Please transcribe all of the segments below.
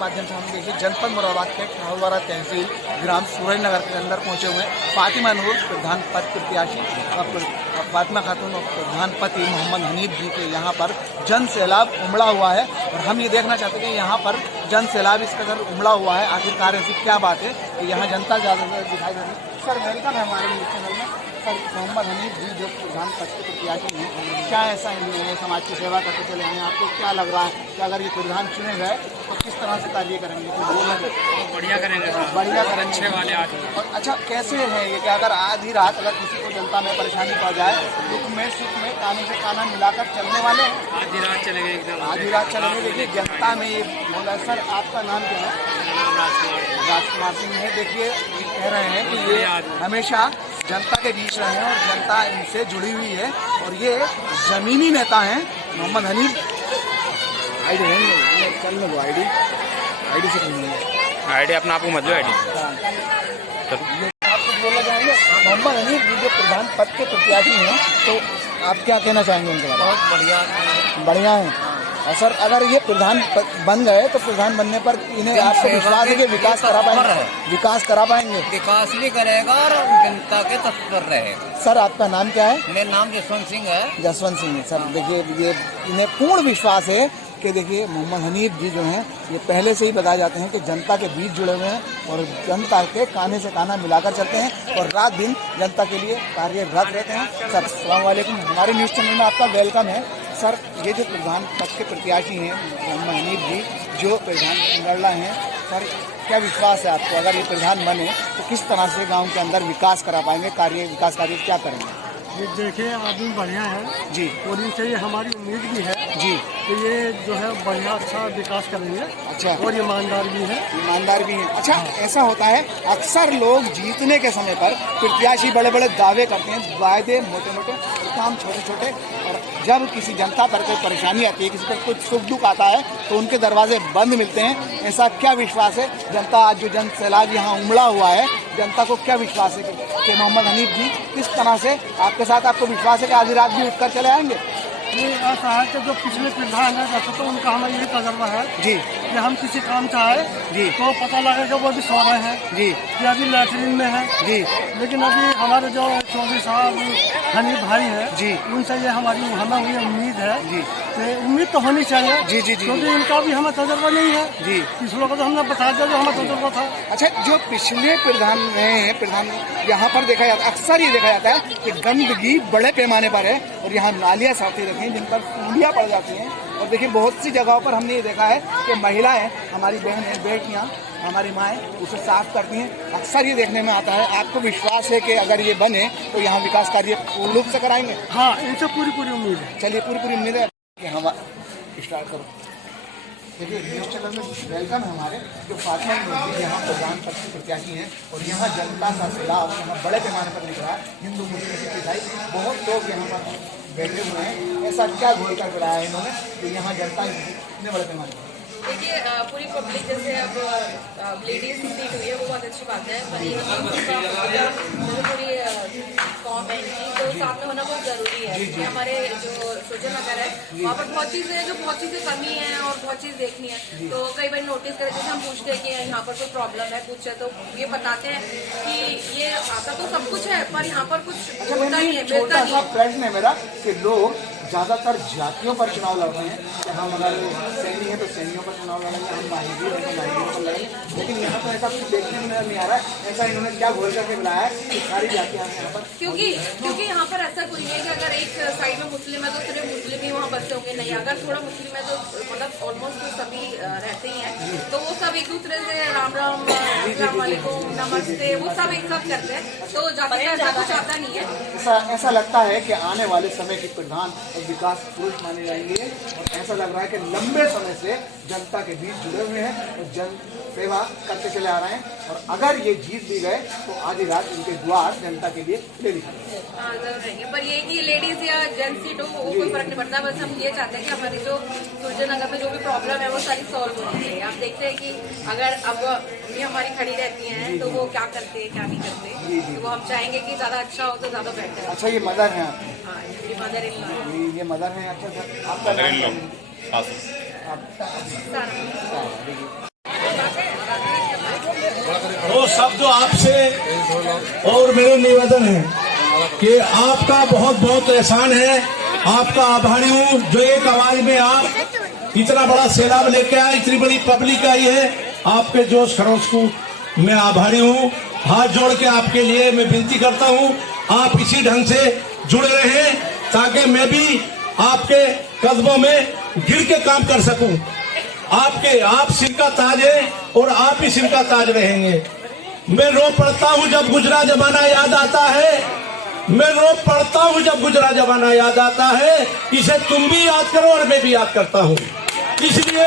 माध्यम से हम देखिए जनपद मुरादाबाद के ठाकुरवाड़ा तहसील ग्राम सूरज नगर के अंदर पहुंचे हुए हैं। फातिमा नूर प्रधान पद प्रत्याशी फातिमा खातून और प्रधान पति मोहम्मद हनीफ जी के यहाँ पर जन सैलाब उमड़ा हुआ है और हम ये देखना चाहते हैं कि यहाँ पर जन सैलाब इस कदर उमड़ा हुआ है, आखिरकार ऐसी क्या बात है कि यहाँ जनता ज़्यादा दिखाई दे रही है। सर वेलकम है हमारे न्यूज़ चैनल में। सर मोहम्मद हनीफ जी जो प्रधान पद के प्रत्याशी हैं, क्या ऐसा इन्होंने समाज की सेवा करते चले आए हैं? आपको क्या लग रहा है कि अगर ये प्रधान चुने गए तो किस तरह से कार्य करेंगे? तो बढ़िया करेंगे सर, बढ़िया करेंगे। अच्छे वाले आदमी। और अच्छा कैसे है ये कि अगर आधी रात अगर किसी को जनता में परेशानी पड़ जाए, दुख में सुख में कानों से काना मिलाकर चलने वाले हैं? आधी रात चले गए एकदम, आधी रात चलेंगे। देखिए जनता में ये बोला। सर आपका नाम क्या है? राजकुमार सिंह है। देखिए ये कह रहे हैं कि ये हमेशा जनता के बीच रहे हैं और जनता इनसे जुड़ी हुई है और ये जमीनी नेता हैं मोहम्मद हनीफ। आईडी है चल लो, आईडी से आईडी अपना आपको मत लो आईडी। आप कुछ बोलना चाहेंगे? मोहम्मद हनीफ जी जो प्रधान पद के प्रत्याशी हैं, तो आप क्या कहना चाहेंगे उनके बारे में? बहुत बढ़िया है। और सर अगर ये प्रधान बन गए तो प्रधान बनने पर इन्हें आपको विश्वास है कि विकास करा पाएंगे? विकास करा पाएंगे, विकास भी करेगा और जनता के तत्पर रहेगा। सर आपका नाम क्या है? मेरा नाम जसवंत सिंह है। जसवंत सिंह है। सर देखिए ये इन्हें पूर्ण विश्वास है कि देखिए मोहम्मद हनीफ जी जो हैं ये पहले से ही बताए जाते हैं कि जनता के बीच जुड़े हुए हैं और जनता के काने से काना मिलाकर चलते हैं और रात दिन जनता के लिए कार्यरत रहते हैं। सर अस्सलाम वालेकुम, हमारे न्यूज़ चैनल में आपका वेलकम है। सर ये जो प्रधान पद के प्रत्याशी हैं मोहम्मद हनीफ जी जो प्रधान लड़ रहे हैं, सर क्या विश्वास है आपको अगर ये प्रधान बने तो किस तरह से गांव के अंदर विकास करा पाएंगे? विकास कार्य क्या करेंगे? ये देखिए आदमी बढ़िया है जी और इनसे ये हमारी उम्मीद भी है जी कि ये जो है बढ़िया अच्छा विकास करेंगे। अच्छा, और ईमानदार भी है। ईमानदार भी है। अच्छा ऐसा होता है अक्सर लोग जीतने के समय पर प्रत्याशी बड़े बड़े दावे करते हैं, वायदे मोटे मोटे, काम छोटे छोटे, और जब किसी जनता पर कोई परेशानी आती है, किसी पर कुछ सुख दुख आता है तो उनके दरवाजे बंद मिलते हैं। ऐसा क्या विश्वास है जनता आज जो जन सैलाब यहाँ उमड़ा हुआ है, जनता को क्या विश्वास है कि मोहम्मद हनीफ जी किस तरह से आपके साथ आपको विश्वास है कि आधी रात भी उठकर चले आएंगे? ये ऐसा है कि जो पिछले प्रधान है वैसे तो उनका हमें यही तजर्बा है जी कि हम किसी काम चाहे जी तो पता लगेगा वो भी सो रहे हैं जी कि अभी लैटरिन में है जी लेकिन अभी हमारे जो चौधरी साहब हनीफ भाई है जी उनसे ये हमारी हमें हुई उम्मीद है जी कि उम्मीद तो होनी चाहिए जी जी जी क्योंकि इनका भी हमें तजर्बा नहीं है जी। पिछलों को तो हमने बता दिया जो हमें तजर्बा था। अच्छा जो पिछले प्रधान रहे हैं, प्रधान यहाँ पर देखा जाता है, अक्सर ये देखा जाता है कि गंदगी बड़े पैमाने पर है और यहाँ नालियाँ साथी रखी हैं जिन पर सूलियाँ पड़ जाती हैं। और देखिए बहुत सी जगहों पर हमने ये देखा है कि महिलाएं, हमारी बहनें, बेटियाँ, हमारी माएँ उसे साफ करती हैं। अक्सर ये देखने में आता है। आपको विश्वास है कि अगर ये बने तो यहाँ विकास कार्य पूर्ण रूप से कराएंगे? हाँ, इनसे पूरी उम्मीद है। चलिए पूरी उम्मीद है कि हम स्टार्ट करो। देखिए न्यूज़ चैनल में वेलकम है हमारे जो फातिमा नूर जी यहाँ प्रधान पद के प्रत्याशी हैं और यहाँ जनता का सैलाब यहाँ बड़े पैमाने पर निकला है। हिंदू मुस्लिम सिख ईसाई बहुत लोग यहाँ पर बैठे हुए हैं। ऐसा क्या घोल कर गिराया है इन्होंने कि यहाँ जनता इतने बड़े पैमाने पर? देखिए पूरी पब्लिक जैसे अब लेडीज सीट हुई है वो बहुत अच्छी बात है, पर ये जैसे पूरी कॉम है इनकी तो साथ में होना बहुत जरूरी है क्योंकि हमारे जो सूर्य नगर है वहाँ पर बहुत चीज़ें हैं जो बहुत चीज़ें कमी है और बहुत चीज़ देखनी है। तो कई बार नोटिस करें जैसे हम पूछते हैं कि यहाँ पर कोई प्रॉब्लम है कुछ है तो ये बताते हैं कि ये आता तो सब कुछ है पर यहाँ पर कुछ होता नहीं है, मिलता नहीं है। प्रश्न है मेरा कि लोग ज़्यादातर जातियों पर चुनाव लड़ रहे हैं कि हम अगर सैनी है तो सैनियों पर चुनाव लड़ेंगे, हम माहिदी है तो माहिदियों पर लड़ेंगे, लेकिन यहाँ तो ऐसा कुछ देखने में नहीं आ रहा है। ऐसा इन्होंने क्या घोल करके मिलाया है कि सारी जातियाँ हैं यहाँ पर? क्योंकि यहाँ पर ऐसा कोई नहीं है कि अगर एक साइड में मुस्लिम है तो सिर्फ मुस्लिम ही वहाँ बसते होंगे, नहीं। अगर थोड़ा मुस्लिम है तो मतलब ऑलमोस्ट सभी रहते ही हैं, तो वो सब एक दूसरे से राम राम, अस्सलाम वालेकुम, नमस्ते, वो सब एक साथ करते हैं, तो जाति का ऐसा कुछ आता नहीं है। ऐसा लगता है कि आने वाले समय के प्रधान और विकास पुरुष माने जाएंगे और ऐसा लग रहा है कि लंबे समय से जनता के बीच जुड़े हुए हैं और जन सेवा करते चले आ रहे हैं और अगर ये जीत भी गए तो आधी रात उनके द्वार जनता के लिए खुले दिखाएंगे। हाँ जरूर रहेंगे, पर ये कि लेडीज या जेंट्स सीट हो वो कोई फर्क नहीं पड़ता। बस हम ये चाहते हैं कि हमारी जो सूर्यनगर में जो भी प्रॉब्लम है वो सारी सॉल्व होनी चाहिए। आप देखते हैं कि अगर अब भी हमारी खड़ी रहती हैं तो वो क्या करते हैं क्या नहीं करते, तो वो हम चाहेंगे कि ज्यादा अच्छा हो तो ज्यादा बेटर है। अच्छा ये मदर है? हाँ ये मदर इन लॉ, ये मदर है। अच्छा सर आपका नाम? शब्द आपसे और मेरे निवेदन है कि आपका बहुत बहुत एहसान है, आपका आभारी हूँ जो एक आवाज में आप इतना बड़ा सैलाब लेके आए, इतनी बड़ी पब्लिक आई है। आपके जोश खरोश को मैं आभारी हूँ। हाथ जोड़ के आपके लिए मैं विनती करता हूँ, आप इसी ढंग से जुड़े रहें ताकि मैं भी आपके कदमों में गिर के काम कर सकूं। आप सिर का ताज है और आप ही सिर का ताज रहेंगे। मैं रो पड़ता हूँ जब गुजरा जमाना याद आता है, मैं रो पड़ता हूँ जब गुजरा जमाना याद आता है। इसे तुम भी याद करो और मैं भी याद करता हूँ। इसलिए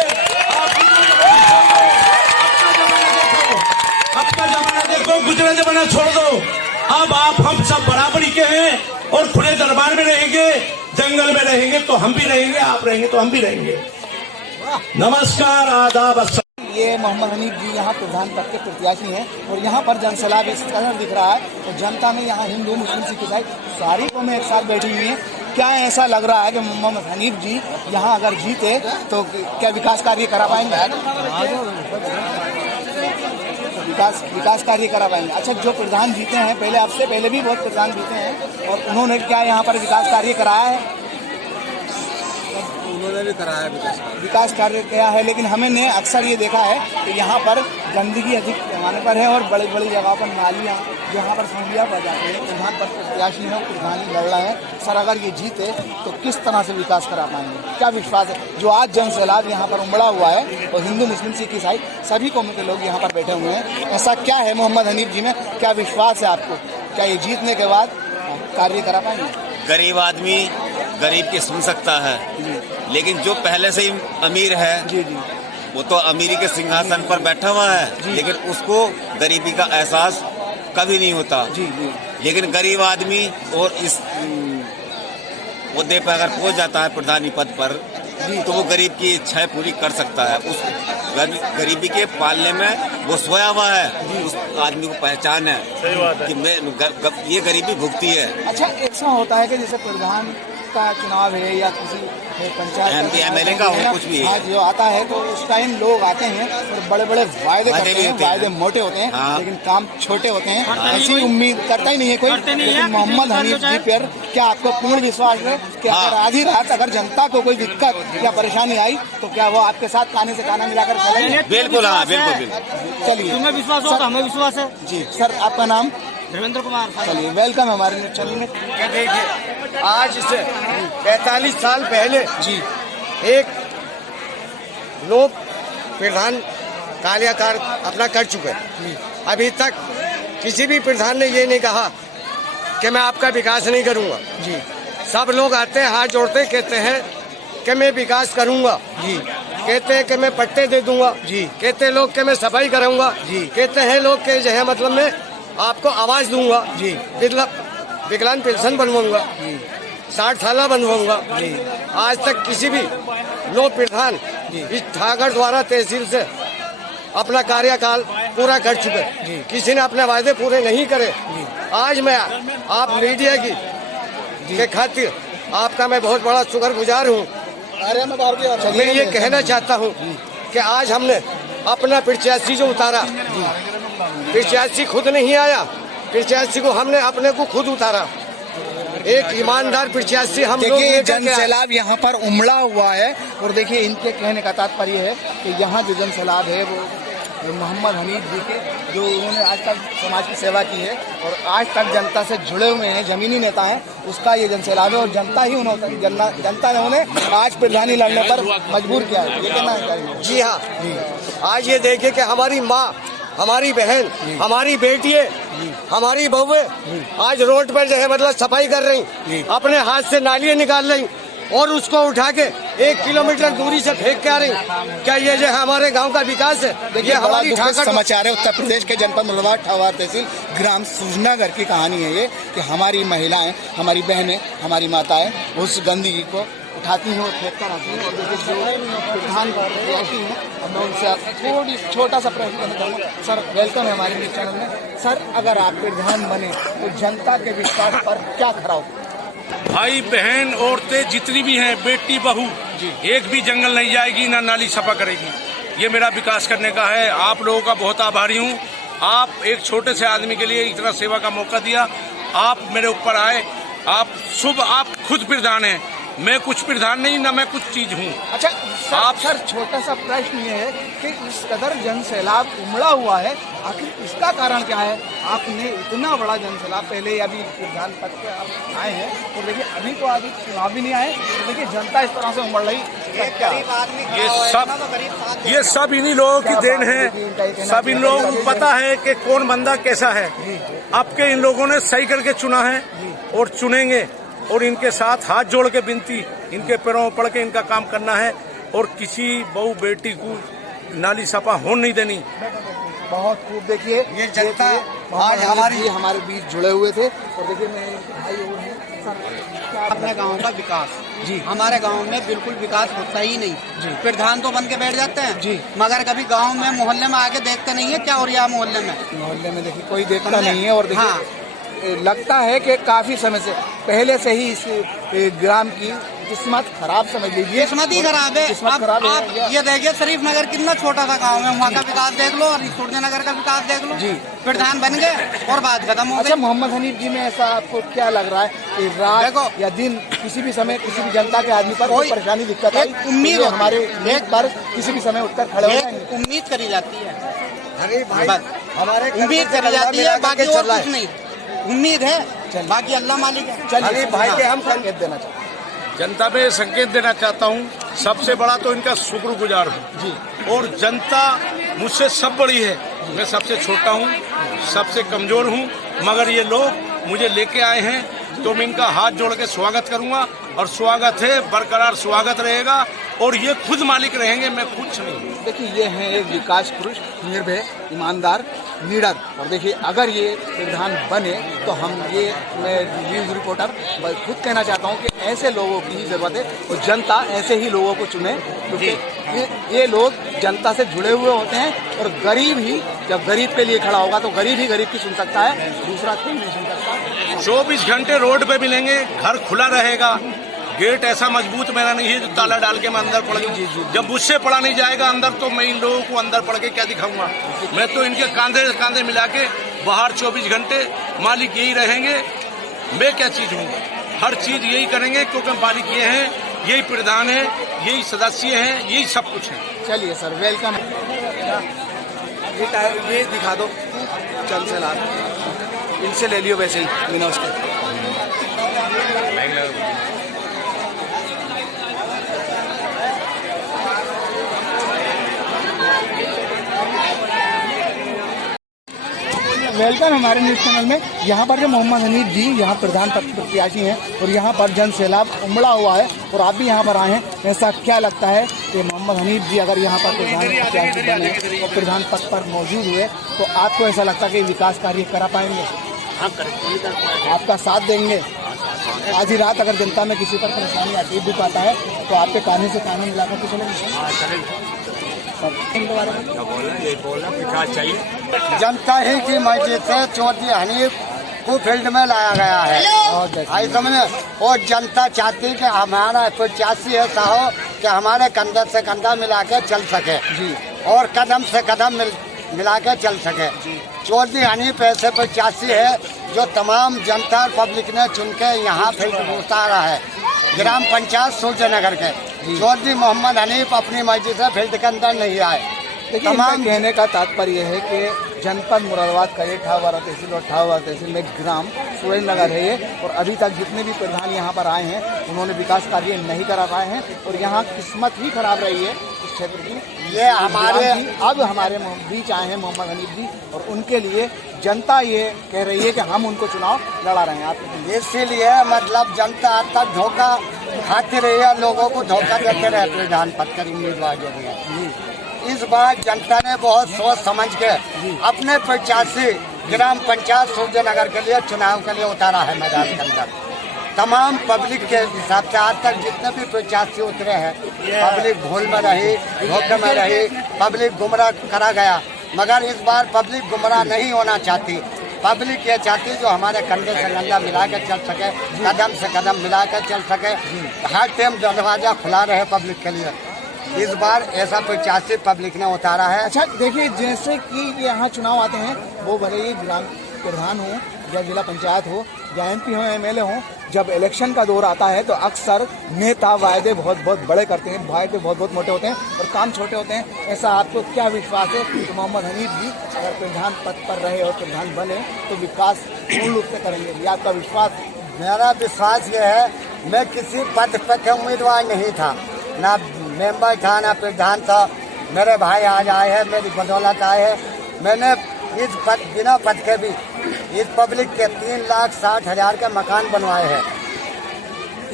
अपना जमाना देखो, गुजरा जमाना छोड़ दो। अब आप हम सब बराबरी के हैं और खुले दरबार में रहेंगे, जंगल में रहेंगे तो हम भी रहेंगे, आप रहेंगे तो हम भी रहेंगे। नमस्कार, आदाब। ये मोहम्मद हनीफ जी यहाँ प्रधान पद के प्रत्याशी हैं और यहाँ पर जनसैलाब इस कदर दिख रहा है तो जनता में यहाँ हिंदू मुस्लिम सिख ईसाई सारी कौमें एक साथ बैठी हुई हैं। क्या ऐसा लग रहा है कि मोहम्मद हनीफ जी यहाँ अगर जीते तो क्या विकास कार्य करा पाएंगे? विकास कार्य करा पाएंगे। अच्छा, जो प्रधान जीते हैं, पहले आपसे पहले भी बहुत प्रधान जीते हैं और उन्होंने क्या यहाँ पर विकास कार्य कराया है? उन्होंने भी कराया विकास कार्य किया है, लेकिन हमने अक्सर ये देखा है कि यहाँ पर गंदगी अधिक पैमाने पर है और बड़ी बड़ी जगह पर नालियाँ जहाँ पर सूलियाँ पड़ जाती है। प्रधान पर प्रत्याशी है, प्रधानी लड़ रहा है। सर, अगर ये जीते तो किस तरह से विकास करा पाएंगे? क्या विश्वास है? जो आज जन सैलाब यहाँ पर उमड़ा हुआ है और हिंदू मुस्लिम सिख ईसाई सभी कौमों के लोग यहाँ पर बैठे हुए हैं, ऐसा क्या है मोहम्मद हनीफ जी में? क्या विश्वास है आपको? क्या ये जीतने के बाद कार्य करा पाएंगे? गरीब आदमी गरीब की सुन सकता है, लेकिन जो पहले से ही अमीर है वो तो अमीरी के सिंहासन पर बैठा हुआ है, लेकिन उसको गरीबी का एहसास कभी नहीं होता। लेकिन गरीब आदमी और इस मुद्दे पर अगर पहुंच जाता है प्रधानी पद पर तो वो गरीब की इच्छाएं पूरी कर सकता है। उस गरीबी के पालने में वो सोया हुआ है, उस आदमी को पहचान है कि मैं ये गरीबी भुगती है। अच्छा, ऐसा होता है कि जैसे प्रधान का चुनाव है या किसी पंचायत MP MLA का हो, कुछ भी है, जो आता है तो उस टाइम लोग आते हैं और बड़े बड़े वायदे करते हैं, वायदे मोटे होते हैं लेकिन काम छोटे होते हैं। ऐसी उम्मीद करता ही नहीं है कोई। लेकिन मोहम्मद हनीफ जी पर क्या आपको पूर्ण विश्वास है कि अगर आधी रात अगर जनता को कोई दिक्कत या परेशानी आई तो क्या वो आपके साथ काने से काना मिलाकर चलेंगे? बिल्कुल, हाँ, बिल्कुल। चलिए, तुम्हें विश्वास हो, हमें विश्वास है जी। सर, आपका नाम? धर्मेंद्र कुमार। चलिए, वेलकम है हमारे चैनल में। देखिए, आज से 45 साल पहले जी एक लोग प्रधान कार्यकाल अपना कर चुके हैं। अभी तक किसी भी प्रधान ने ये नहीं कहा कि मैं आपका विकास नहीं करूंगा। जी, सब लोग आते हैं, हाथ जोड़ते हैं, कहते हैं कि मैं विकास करूंगा। जी, कहते हैं कि मैं पट्टे दे दूंगा। जी, कहते हैं लोग कि मैं सफाई कराऊंगा। जी, कहते हैं लोग कि जो है मतलब मैं आपको आवाज दूंगा। जी, विकलांग पेंशन बनवाऊंगा, 60 साल बनवाऊंगा। आज तक किसी भी लोग प्रधान इस ठाकर द्वारा तहसील से अपना कार्यकाल पूरा कर चुके, किसी ने अपने वायदे पूरे नहीं करे। आज मैं आप मीडिया की के खातिर आपका मैं बहुत बड़ा शुक्रगुजार हूँ। मैं ये कहना चाहता हूँ कि आज हमने अपना प्रत्याशी जो उतारा, प्रत्याशी खुद नहीं आया, प्रत्याशी को हमने अपने को खुद उतारा। एक ईमानदार प्रत्याशी हम लोग देखिए, जन सैलाब यहाँ पर उमड़ा हुआ है और देखिए इनके कहने का तात्पर्य है कि यहाँ जो जन सैलाब है वो मोहम्मद हनीफ जी के, जो उन्होंने आज तक समाज की सेवा की है और आज तक जनता से जुड़े हुए हैं, जमीनी नेता हैं, उसका ये जन सैलाब है और जनता ही जनता ने उन्हें आज प्रधानी लड़ने पर मजबूर किया है। ये कहना चाहिए। जी हाँ, आज ये देखे कि हमारी माँ, हमारी बहन, हमारी बेटियाँ, हमारी बहुएं आज रोड पर जो है मतलब सफाई कर रही, अपने हाथ से नालियाँ निकाल रही और उसको उठा के 1 किलोमीटर दूरी से फेंक के आ रही। क्या ये जो है हमारे गांव का विकास है? देखिए, हमारी समाचार है उत्तर प्रदेश के जनपद मुरादाबाद ठावर तहसील ग्राम सुजनागढ़ की कहानी है ये कि हमारी महिलाएं, हमारी बहनें, हमारी माताएं उस गंदगी को उठाती हैं और फेंक कर आती हैं। और देखिए जो प्रधान प्रत्याशी हैं, मैं उनसे थोड़ी छोटा सा प्रश्न करना चाहूँगा। सर, वेलकम है हमारे न्यूज चैनल में। सर, अगर आप प्रधान बने तो जनता के विश्वास पर क्या खरा हो? भाई बहन औरतें जितनी भी हैं, बेटी बहू, एक भी जंगल नहीं जाएगी, ना नाली सफा करेगी। ये मेरा विकास करने का है। आप लोगों का बहुत आभारी हूँ। आप एक छोटे से आदमी के लिए इतना सेवा का मौका दिया, आप मेरे ऊपर आए, आप खुद प्रधान हैं, मैं कुछ प्रधान नहीं, ना मैं कुछ चीज हूँ। अच्छा सर, छोटा सा प्रश्न ये है कि इस कदर जन सैलाब उमड़ा हुआ है, आखिर इसका कारण क्या है? आपने इतना बड़ा जन सैलाब, पहले अभी प्रधान पद पे आप आए हैं और देखिए अभी तो अभी चुनाव भी नहीं आए, तो देखिए जनता इस तरह से उमड़ रही, ये सब इन्हीं लोगों की देन है। सब इन लोगों को पता है कि कौन बंदा कैसा है। आपके इन लोगों ने सही करके चुना है और चुनेंगे, और इनके साथ हाथ जोड़ के विनती, इनके पैरों में पड़ के इनका काम करना है और किसी बहू बेटी को नाली सपा होने नहीं देनी। बहुत खूब। देखिए ये जनता आज हमारे बीच जुड़े हुए थे और देखिए मेरे भाई और हैं सर, अपने गांव का विकास जी, हमारे गांव में बिल्कुल विकास होता ही नहीं। प्रधान तो बन के बैठ जाते हैं जी, मगर कभी गांव में मोहल्ले में आके देखते नहीं है क्या हो रहा है मोहल्ले में देखिए कोई देखता नहीं है। और देखिए लगता है कि काफी समय से पहले से ही इस ग्राम की किस्मत खराब समझ लीजिए। किस्मत ही खराब है। अब आप ये देखिए शरीफ नगर कितना छोटा सा गांव है, वहाँ का विकास देख लो और सूर्य नगर का विकास देख लो जी। प्रधान बन गए और बात खत्म हो गई। अच्छा मोहम्मद हनीफ जी में ऐसा आपको क्या लग रहा है कि रात या दिन किसी भी समय किसी भी जनता के आदमी पर कोई परेशानी दिक्कत आई, उम्मीद हमारे एक बार किसी भी समय उठकर खड़े हो जाएंगे? उम्मीद करी जाती है, अरे भाई हमारे उम्मीद करी जाती है, बाकी और कुछ नहीं। उम्मीद है, बाकी अल्लाह मालिक है। चलिए भाई के हम संकेत देना चाहते हैं, जनता में संकेत देना चाहता हूँ। सबसे बड़ा तो इनका शुक्रगुजार हूँ जी, और जनता मुझसे सब बड़ी है, मैं सबसे छोटा हूँ, सबसे कमजोर हूँ, मगर ये लोग मुझे लेके आए हैं तो मैं इनका हाथ जोड़ के स्वागत करूंगा। और स्वागत है, बरकरार स्वागत रहेगा और ये खुद मालिक रहेंगे, मैं कुछ नहीं। देखिए ये हैं एक विकास पुरुष, निर्भय, ईमानदार, निडर। और देखिए अगर ये प्रधान बने तो मैं न्यूज रिपोर्टर खुद कहना चाहता हूँ कि ऐसे लोगों की ही जरूरत है और जनता ऐसे ही लोगों को चुने, क्योंकि ये लोग जनता से जुड़े हुए होते हैं और गरीब ही जब गरीब के लिए खड़ा होगा तो गरीब ही गरीब की सुन सकता है, दूसरा कोई नहीं सुन सकता। 24 घंटे रोड पे मिलेंगे, घर खुला रहेगा, गेट ऐसा मजबूत मेरा नहीं है जो ताला डाल के मैं अंदर पड़ जाऊं। जब मुझसे पड़ा नहीं जाएगा अंदर तो मैं इन लोगों को अंदर पड़ के क्या दिखाऊंगा? मैं तो इनके कांधे कांधे मिला के बाहर 24 घंटे मालिक यही रहेंगे। मैं क्या चीज हूँ? हर चीज यही करेंगे क्योंकि मालिक ये हैं, यही प्रधान है, यही सदस्य हैं, यही सब कुछ है। चलिए सर, वेलकम। ये दिखा दो चल से लाल, इनसे ले लियो वैसे ही बिना उसके। वेलकम हमारे न्यूज चैनल में। यहाँ पर जो मोहम्मद हनीफ जी यहाँ प्रधान प्रत्याशी हैं और यहाँ पर जन सैलाब उमड़ा हुआ है और आप भी यहाँ पर आए हैं, ऐसा क्या लगता है कि मोहम्मद हनीफ जी अगर यहाँ पर प्रधान प्रत्याशी बने और प्रधान पद पर मौजूद हुए तो आपको ऐसा लगता है कि विकास कार्य करा पाएंगे? हाँ करेंगे, आपका साथ देंगे? आज ही रात अगर जनता में किसी पर परेशानी आती भी पाता है तो आपके कानून से कानून मिलाकर के चलेंगे? विकास चाहिए। जनता ही की मर्जी से चौधरी हनीफ को फील्ड में लाया गया है, आई समझे। और जनता चाहती है कि हमारा प्रत्याशी ऐसा हो कि हमारे कंधे से कंधा मिला के चल सके जी, और कदम से कदम मिला के चल सके। चौधरी हनीफ ऐसे प्रत्याशी है जो तमाम जनता और पब्लिक ने चुन के यहाँ फील्ड में उतारा है। ग्राम पंचायत सूर्य नगर के चौधरी मोहम्मद हनीफ अपनी मर्जी से फील्ड के अंदर नहीं आए। तमाम कहने का तात्पर्य है कि जनपद मुरादाबाद का ये ठावारा तहसील और ठावारा तहसील में ग्राम सूर्य नगर है ये, और अभी तक जितने भी प्रधान यहाँ पर आए हैं उन्होंने विकास कार्य नहीं करा पाए हैं और यहाँ किस्मत ही खराब रही है इस क्षेत्र की। ये हमारे अब हमारे बीच आए हैं मोहम्मद हनीफ जी और उनके लिए जनता ये कह रही है कि हम उनको चुनाव लड़ा रहे हैं। आप इसीलिए मतलब जनता आज तक धोखा खाती रही है, लोगों को धोखा देते रहे प्रधान पद के उम्मीदवार जो भी है। इस बार जनता ने बहुत सोच समझ के अपने प्रत्याशी ग्राम पंचायत सूर्य नगर के लिए चुनाव के लिए उतारा है मैदान के अंदर। तमाम पब्लिक के हिसाब से आज तक जितने भी प्रत्याशी उतरे हैं, पब्लिक भूल में रही, धोखे में रही, पब्लिक गुमराह करा गया। मगर इस बार पब्लिक गुमराह नहीं होना चाहती। पब्लिक ये चाहती जो हमारे कंधे से कंधा मिला के चल सके, कदम से कदम मिला के चल सके, हर टाइम दरवाजा खुला रहे पब्लिक के लिए। इस बार ऐसा प्रत्याशी पब्लिक ने उतारा है। अच्छा देखिए, जैसे कि यहाँ चुनाव आते हैं, वो भले ही ग्राम प्रधान हो या जिला पंचायत हो या MP हो MLA हो, जब इलेक्शन का दौर आता है तो अक्सर नेता वायदे बहुत बहुत बड़े करते हैं, वायदे बहुत बहुत मोटे होते हैं और काम छोटे होते हैं। ऐसा आपको क्या विश्वास है कि मोहम्मद हनीफ जी अगर प्रधान पद पर रहे और प्रधान बने तो विकास पूर्ण रूप से करेंगे? ये आपका विश्वास? मेरा विश्वास ये है, मैं किसी पद पर के उम्मीदवार नहीं था, ना मेंबर था ना प्रधान था। मेरे भाई आज आए हैं, मेरी बदौलत आए हैं। मैंने इस पद बिना पद के भी इस पब्लिक के 3,60,000 के मकान बनवाए हैं।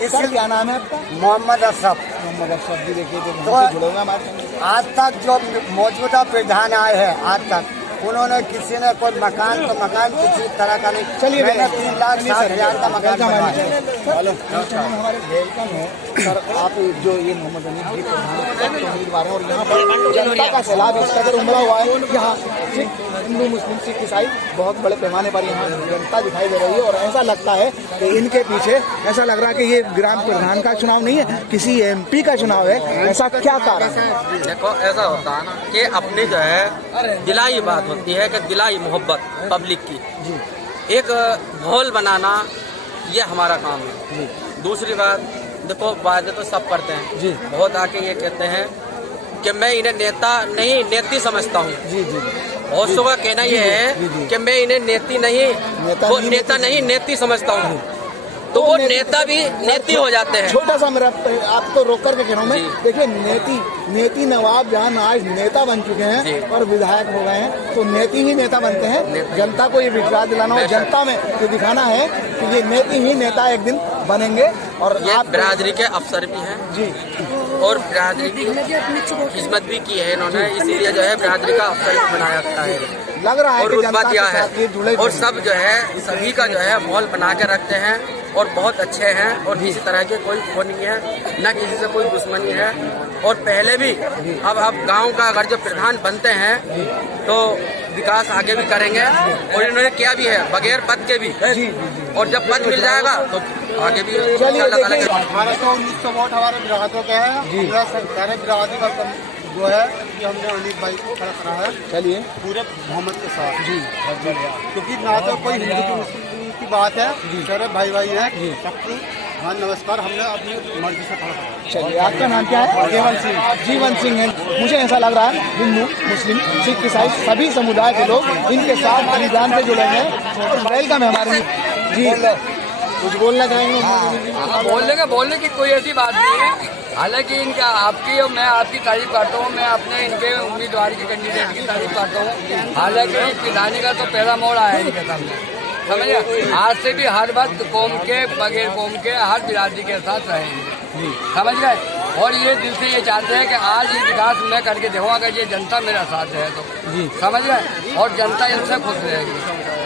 सर क्या नाम है आपका? मोहम्मद अशरफ। मोहम्मद अशरफ जी, देखिए जो तो जुड़े हुए हमारे आज तक जो मौजूदा प्रधान आए हैं, आज तक उन्होंने किसी ने कोई मकान तो मकान किसी तरह का नहीं। चलिए, मैंने 3,60,000 का मकान बनवाया है। हमारे वेलकम है सर। आप जो ये मोहम्मद हनीफ जी प्रधान उम्मीदवार हैं और यहाँ पर जनता का सैलाब इस कदर उमड़ा हुआ है, यहाँ सिख, हिंदू, मुस्लिम, सिख, ईसाई बहुत बड़े पैमाने पर यहाँ जनता दिखाई दे रही है और ऐसा लगता है कि इनके पीछे ऐसा लग रहा है कि ये ग्राम प्रधान का चुनाव नहीं है, किसी MP का चुनाव है। ऐसा क्या कारण है? देखो, ऐसा होता है ना कि अपनी जो है दिलाई बात होती है कि दिलाई मोहब्बत पब्लिक की एक माहौल बनाना, ये हमारा काम है। दूसरी बात, देखो वायदे तो सब करते हैं जी, बहुत आके ये कहते हैं कि मैं इन्हें नेता नहीं नेती समझता हूँ जी जी। बहुत सुबह कहना ये है कि मैं इन्हें नेता नहीं नेती समझता हूँ, तो वो नेता भी नेती हो जाते हैं। छोटा सा मेरा आपको रोक करके कह रहा हूँ मैं, देखिए नेती नवाब जान आज नेता बन चुके हैं और विधायक हो गए हैं, तो नेती ही नेता बनते हैं। जनता को ये विश्वास दिलाना और जनता में ये दिखाना है कि ये नेती ही नेता एक दिन बनेंगे। और आप बिरादरी के अफसर भी हैं जी, और बिरादरी की खिदमत भी की है इन्होंने, इसीलिए जो है बिरादरी का अफसर बनाया जाता है, लग रहा है और रुतबा दिया है। और सब जो है सभी का जो है माहौल बना के रखते हैं और बहुत अच्छे हैं और किसी तरह के कोई वो नहीं है, न किसी से कोई दुश्मनी है। और पहले भी अब गांव का अगर जो प्रधान बनते हैं तो विकास आगे भी करेंगे और इन्होंने किया भी है बगैर पद के भी, और जब पद मिल जाएगा तो आगे भी। हमारे तो 1900 वोट हमारे बिरादरों के हैं। पूरा सरकारी बिरादरी का जो है कि हमने हनीफ भाई को खड़ा करा है। चलिए, पूरे मोहम्मद के साथ जी, क्योंकि ना तो कोई हिंदू की मुस्लिम की बात है, सारे भाई हैं सबको। हाँ नमस्कार, हमने अपनी मर्जी से खड़ा करा। चलिए, आपका नाम क्या है? जीवन सिंह है। मुझे ऐसा लग रहा है हिंदू, मुस्लिम, सिख, ईसाई सभी समुदाय के लोग इनके साथ अपनी जान से जुड़े हैं और वेलकम है हमारे जी। कुछ बोलना चाहेंगे? बोलने की कोई ऐसी बात नहीं है। हालांकि इनका आपकी और मैं आपकी तारीफ करता हूँ, मैं अपने इनके उम्मीदवार के कैंडिडेट की तारीफ करता हूँ। हालांकि पिलाने का तो पहला मोड़ आया है इनके सामने, समझे। आज से भी हर वक्त कौम के बगैर कौम के हर बिरादरी के साथ रहेंगे, समझ गए। और ये दिल से ये चाहते हैं कि आज ये विकास मैं करके देखूँगा, अगर ये जनता मेरा साथ है तो, समझ गए। और जनता इनसे खुश रहेगी,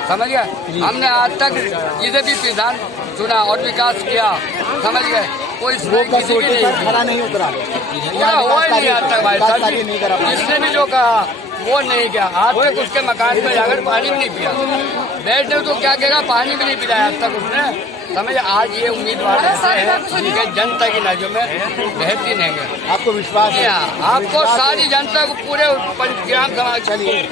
समझ गए। हमने आज तक जिसे भी प्रधान चुना और विकास किया, समझ गए, कोई किसी की खड़ा नहीं उतरा, वो नहीं आज तक भाई साहब। जिसने भी जो कहा वो नहीं किया। आज तक उसके मकान में जाकर पानी भी नहीं पिया, बैठने तो क्या कहेगा, पानी भी नहीं पिलाया आज तक उसने, समझ। आज ये उम्मीदवार ऐसे हैं जनता की नजर में बेहतरीन है। आपको विश्वास है? आपको सारी जनता को पूरे ग्राम समाज चलिए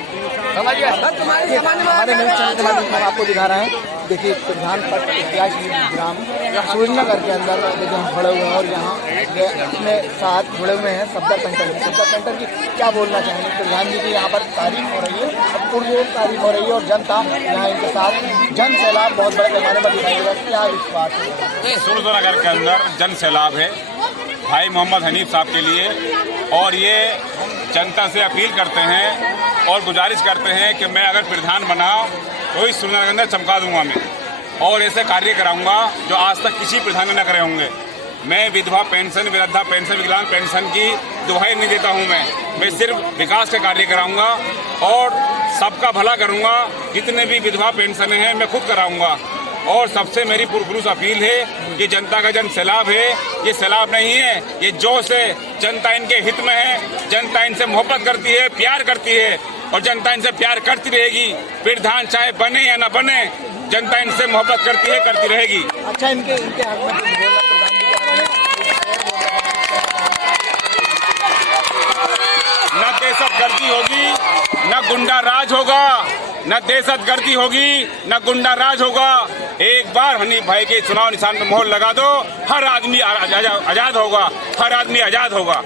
समझिए। हमारे न्यूज चैनल के माध्यम से हम आपको दिखा रहे हैं। देखिए, प्रधान पद प्रत्याशी ग्राम सूरजनगर के अंदर देखिए हम खड़े हुए हैं और यहाँ अपने साथ जुड़े हुए हैं सफदर पेंटर की क्या बोलना चाहेंगे? प्रधान जी की यहाँ पर तारीफ हो रही है, पूर्ण तारीफ हो रही है और जनता यहाँ इनके साथ जन सैलाब बहुत बड़े पैमाने पर दिखाई देगा। क्या विश्वास है? सूरजनगर के अंदर जन सैलाब है भाई मोहम्मद हनीफ साहब के लिए, और ये जनता से अपील करते हैं और गुजारिश करते हैं कि मैं अगर प्रधान बना तो इस सूरजनगर के अंदर चमका दूंगा मैं, और ऐसे कार्य कराऊंगा जो आज तक किसी प्रधान ने न करे होंगे। मैं विधवा पेंशन, वृद्धा पेंशन, विकलांग पेंशन की दुहाई नहीं देता हूं। मैं सिर्फ विकास के कार्य कराऊंगा और सबका भला करूंगा। जितने भी विधवा पेंशन हैं मैं खुद कराऊंगा। और सबसे मेरी पुरखुरूस अपील है, ये जनता का जन सैलाब है, ये सैलाब नहीं है, ये जोश है। जनता इनके हित में है, जनता इनसे मोहब्बत करती है, प्यार करती है और जनता इनसे प्यार करती रहेगी। प्रधान चाहे बने या न बने, जनता इनसे मोहब्बत करती है, करती रहेगी। अच्छा, इनके हक में राज होगा, न दहशतगर्दी होगी, न गुंडा राज होगा। एक बार हनीफ भाई के चुनाव निशान पर मोहर लगा दो, हर आदमी आजाद होगा, हर आदमी आजाद होगा।